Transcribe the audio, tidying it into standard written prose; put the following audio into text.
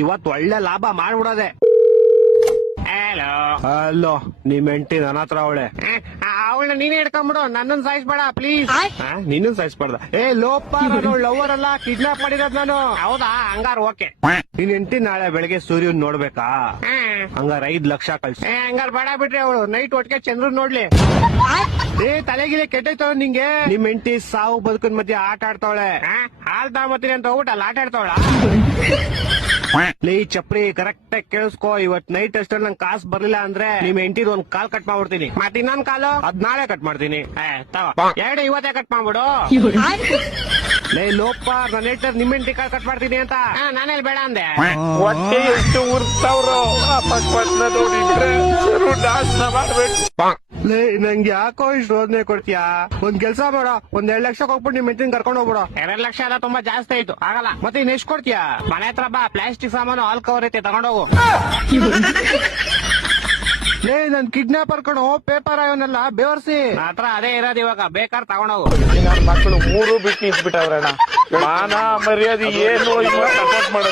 ಇವತ್ ಒಳ್ಳೆ ಲಾಭ ಮಾಡ್ಬಿಡೋದೆ. ಹಲೋ, ಅಲ್ಲೋ ನಿಮ್ ಹೆಂಡತಿ ನನ್ನ ಹತ್ರ ಅವಳೆ. ಅವಳನ್ನ ನೀನೇ ಹಿಡ್ಕೊಂಡ್ಬಿಡು, ನನ್ನನ್ ಸಾಯಿಸ್ಬೇಡ ಪ್ಲೀಸ್. ನೀನು ಸಾಯಿಸ್ಬಾರ್ದ. ಲೋಪ, ನಾನು ಲವರ್ ಅಲ್ಲ, ಕಿಡ್ನಾಪ್ ಮಾಡಿರೋದ್ ನಾನು. ಹೌದಾ, ಹಂಗಾರ ಓಕೆ. ನಿನ್ ಹೆಂಡತಿ ನಾಳೆ ಬೆಳಗ್ಗೆ ಸೂರ್ಯನ್ ನೋಡ್ಬೇಕಾ? ಹಂಗಾರ 5 ಲಕ್ಷ ಕಳ್ಸಿ. ಹಂಗಾರ ಬೇಡ ಬಿಡ್ರಿ, ಅವಳು ನೈಟ್ ಒಟ್ಟಿಗೆ ಚಂದ್ರನ್ ನೋಡ್ಲಿ. ತಲೆಗಿಲೆ ಕೆಟ್ಟೈತವ ನಿಂಗೆ. ನಿಮ್ ಹೆಂಡತಿ ಸಾವು ಬದುಕಿನ ಮಧ್ಯೆ ಆಟ ಆಡ್ತಾವಳೆ. ಹಾಲ್ ತಗೊಂಬತ್ತೀನಿ ಅಂತ ಹೋಗ್ಬಿಟ್ಟು ಆಟ ಆಡ್ತಾವಳ. ಲೇ ಚಪ್ರಿ, ಕರೆಕ್ಟ್ ಆಗಿ ಕೇಳಿಸ್ಕೋ. ಇವತ್ ನೈಟ್ ಅಷ್ಟಲ್ಲಿ ನಂಗೆ ಕಾಸು ಬರ್ಲಿಲ್ಲ ಅಂದ್ರೆ ನಿಮ್ ಹೆಂಡತಿದ್ ಒಂದ್ ಕಾಲ್ ಕಟ್ ಮಾಡ್ಬಿಡ್ತೀನಿ. ಮತ್ ಇನ್ನೊಂದ್ ಕಾಲು ಅದ್ ನಾಳೆ ಕಟ್ ಮಾಡ್ತೀನಿ. ಎರಡು ಇವತ್ತೇ ಕಟ್ ಮಾಡ್ಬಿಡು. ಲೇ ಲೋಪ, ನನ್ನ ಹೆಂಡತಿ ನಿಮ್ ಹೆಂಡತಿ ಕಾಲ್ ಕಟ್ ಮಾಡ್ತೀನಿ ಅಂತ. ನಾನೇಲ್ ಬೇಡ ಅಂದೆ. ಹೊಟ್ಟೆ ಎಷ್ಟು ಉರ್ತಾವ್ರೋ ಅಪಸ್ವತ್ನ ನೋಡಿದ್ರೆ ನಾಶ ಮಾಡ್ಬೇಕು. ಲೇ ನಂಗೆ ಯಾಕೋ ಇಷ್ಟು ರೋದನೆ ಕೊಡ್ತೀಯಾ? ಒಂದ್ ಕೆಲ್ಸ ಮಾಡ, ಒಂದ್ 2 ಲಕ್ಷ ಹೋಗ್ಬಿಟ್ಟು ನಿಮ್ ಹೆಂಡತಿನ ಕರ್ಕೊಂಡು ಹೋಗ್ಬಿಡು. 2 ಲಕ್ಷ ಎಲ್ಲ ತುಂಬಾ ಜಾಸ್ತಿ ಆಯ್ತು, ಆಗಲ್ಲ. ಮತ್ತೆ ಇನ್ ಎಷ್ಟ್ ಕೊಡ್ತೀಯಾ? ಮನೆ ಹತ್ರ ಬಾ, ಪ್ಲಾಸ್ಟಿಕ್ ಸಾಮಾನು ಹಾಲ್ ಕವರ್ ಐತೆ, ತಗೊಂಡೋಗು. ಲೇ ನನ್ ಕಿಡ್ನಾಪರ್ ಕಣೋ, ಪೇಪರ್ ಅವನ್ನೆಲ್ಲ ಬೇವರ್ಸಿ. ಹತ್ರ ಅದೇ ಇರೋದು, ಇವಾಗ ಬೇಕಾದ್ರೆ ತಗೊಂಡೋಗು. ನನ್ನ ಮಕ್ಕಳು 3 ಬಿಟ್ಟು ನಿಂತ್ಬಿಟ್ಟವ್ರಣ್ಣ. ಮಾನ ಮರ್ಯಾದೆ ಏನು ಇಲ್ಲ, ಸಪೋರ್ಟ್ ಮಾಡೋದು.